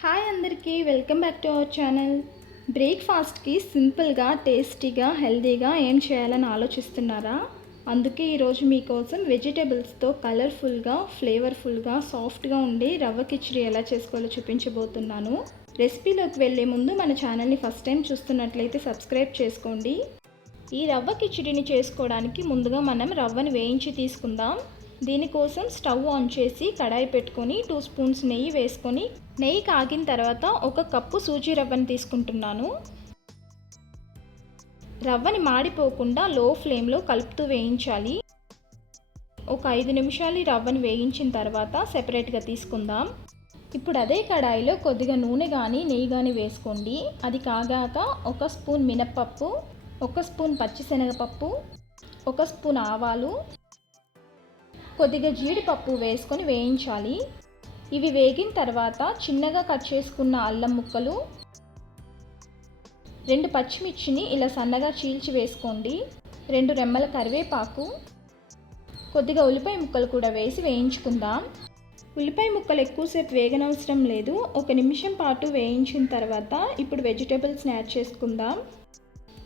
Hi అందరికీ welcome back to our channel. బ్రేక్ఫాస్ట్కి సింపుల్గా టేస్టీగా హెల్తీగా ఏం చేయాలని ఆలోచిస్తున్నారా? అందుకే ఈరోజు మీకోసం వెజిటేబుల్స్తో కలర్ఫుల్గా ఫ్లేవర్ఫుల్గా సాఫ్ట్గా ఉండే రవ్వ కిచిడి ఎలా చేసుకోవాలో చూపించబోతున్నాను. రెసిపీలోకి వెళ్ళే ముందు మన ఛానల్ని ఫస్ట్ టైం చూస్తున్నట్లయితే సబ్స్క్రైబ్ చేసుకోండి. ఈ రవ్వ కిచిడిని చేసుకోవడానికి ముందుగా మనం రవ్వని వేయించి తీసుకుందాం. దీనికోసం స్టవ్ ఆన్ చేసి కడాయి పెట్టుకొని 2 స్పూన్స్ నెయ్యి వేసుకొని నెయ్యి కాగిన తర్వాత 1 కప్పు సూజీ రవ్వని తీసుకుంటున్నాను. రవ్వని మాడిపోకుండా లో ఫ్లేమ్లో కలుపుతూ వేయించాలి. ఒక 5 నిమిషాలు రవ్వని వేయించిన తర్వాత సెపరేట్గా తీసుకుందాం. ఇప్పుడు అదే కడాయిలో కొద్దిగా నూనె కానీ నెయ్యి కానీ వేసుకోండి. అది కాగాక 1 స్పూన్ మినప్పప్పు, 1 స్పూన్ పచ్చిశనగపప్పు, 1 స్పూన్ ఆవాలు, కొద్దిగా జీడిపప్పు వేసుకొని వేయించాలి. ఇవి వేగిన తర్వాత చిన్నగా కట్ చేసుకున్న అల్లం ముక్కలు, 2 పచ్చిమిర్చిని ఇలా సన్నగా చీల్చి వేసుకోండి. 2 రెమ్మల కరివేపాకు, కొద్దిగా ఉల్లిపాయ ముక్కలు కూడా వేసి వేయించుకుందాం. ఉల్లిపాయ ముక్కలు ఎక్కువసేపు వేగనవసరం లేదు. 1 నిమిషం పాటు వేయించిన తర్వాత ఇప్పుడు వెజిటేబుల్స్ని యాడ్ చేసుకుందాం.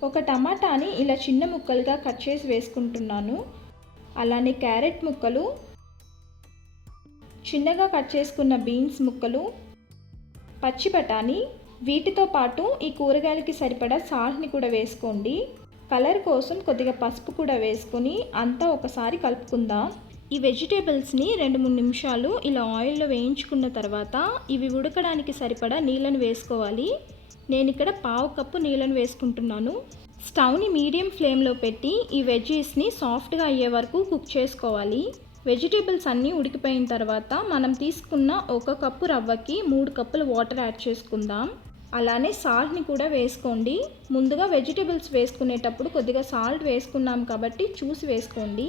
1 టమాటాని ఇలా చిన్న ముక్కలుగా కట్ చేసి వేసుకుంటున్నాను. అలానే క్యారెట్ ముక్కలు, చిన్నగా కట్ చేసుకున్న బీన్స్ ముక్కలు, పచ్చి బఠానీ, వీటితో పాటు ఈ కూరగాయలకి సరిపడా సాల్ట్ని కూడా వేసుకోండి. కలర్ కోసం కొద్దిగా పసుపు కూడా వేసుకొని అంతా ఒకసారి కలుపుకుందాం. ఈ వెజిటేబుల్స్ని 2-3 నిమిషాలు ఇలా ఆయిల్లో వేయించుకున్న తర్వాత ఇవి ఉడకడానికి సరిపడా నీళ్ళని వేసుకోవాలి. నేను ఇక్కడ 1/2 కప్పు నీళ్ళని వేసుకుంటున్నాను. స్టవ్ని మీడియం ఫ్లేమ్లో పెట్టి ఈ వెజ్జీస్ని సాఫ్ట్గా అయ్యే వరకు కుక్ చేసుకోవాలి. వెజిటేబుల్స్ అన్నీ ఉడికిపోయిన తర్వాత మనం తీసుకున్న 1 కప్పు రవ్వకి 3 కప్పులు వాటర్ యాడ్ చేసుకుందాం. అలానే సాల్ట్ని కూడా వేసుకోండి. ముందుగా వెజిటేబుల్స్ వేసుకునేటప్పుడు కొద్దిగా సాల్ట్ వేసుకున్నాం కాబట్టి చూసి వేసుకోండి.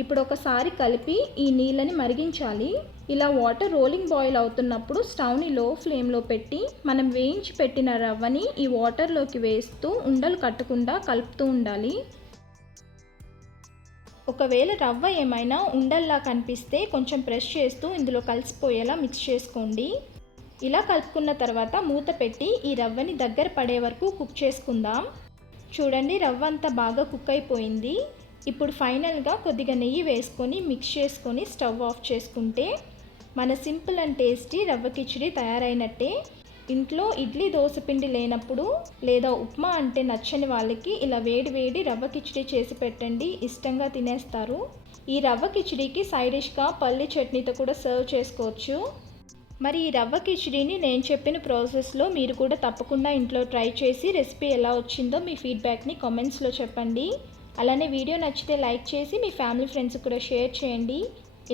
ఇప్పుడు ఒకసారి కలిపి ఈ నీళ్ళని మరిగించాలి. ఇలా వాటర్ రోలింగ్ బాయిల్ అవుతున్నప్పుడు స్టవ్ని లో ఫ్లేమ్లో పెట్టి మనం వేయించి పెట్టిన రవ్వని ఈ వాటర్లోకి వేస్తూ ఉండలు కట్టకుండా కలుపుతూ ఉండాలి. ఒకవేళ రవ్వ ఏమైనా ఉండల్లా కనిపిస్తే కొంచెం ప్రెస్ చేస్తూ ఇందులో కలిసిపోయేలా మిక్స్ చేసుకోండి. ఇలా కలుపుకున్న తర్వాత మూత పెట్టి ఈ రవ్వని దగ్గర పడే వరకు కుక్ చేసుకుందాం. చూడండి, రవ్వ అంతా బాగా కుక్ అయిపోయింది. ఇప్పుడు ఫైనల్గా కొద్దిగా నెయ్యి వేసుకొని మిక్స్ చేసుకొని స్టవ్ ఆఫ్ చేసుకుంటే మన సింపుల్ అండ్ టేస్టీ రవ్వ కిచిడి తయారైనట్టే. ఇంట్లో ఇడ్లీ దోశ పిండి లేనప్పుడు లేదా ఉప్మా అంటే నచ్చని వాళ్ళకి ఇలా వేడి వేడి రవ్వ కిచిడి చేసి పెట్టండి, ఇష్టంగా తినేస్తారు. ఈ రవ్వ కిచిడికి సైడ్ డిష్గా పల్లి చట్నీతో కూడా సర్వ్ చేసుకోవచ్చు. మరి ఈ రవ్వ కిచిడిని నేను చెప్పిన ప్రాసెస్లో మీరు కూడా తప్పకుండా ఇంట్లో ట్రై చేసి రెసిపీ ఎలా వచ్చిందో మీ ఫీడ్బ్యాక్ని కామెంట్స్లో చెప్పండి. అలానే వీడియో నచ్చితే లైక్ చేసి మీ ఫ్యామిలీ ఫ్రెండ్స్కి కూడా షేర్ చేయండి.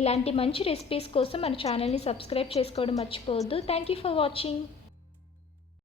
ఇలాంటి మంచి రెసిపీస్ కోసం మన ఛానల్ని సబ్స్క్రైబ్ చేసుకోవడం మర్చిపోవద్దు. Thank you for watching.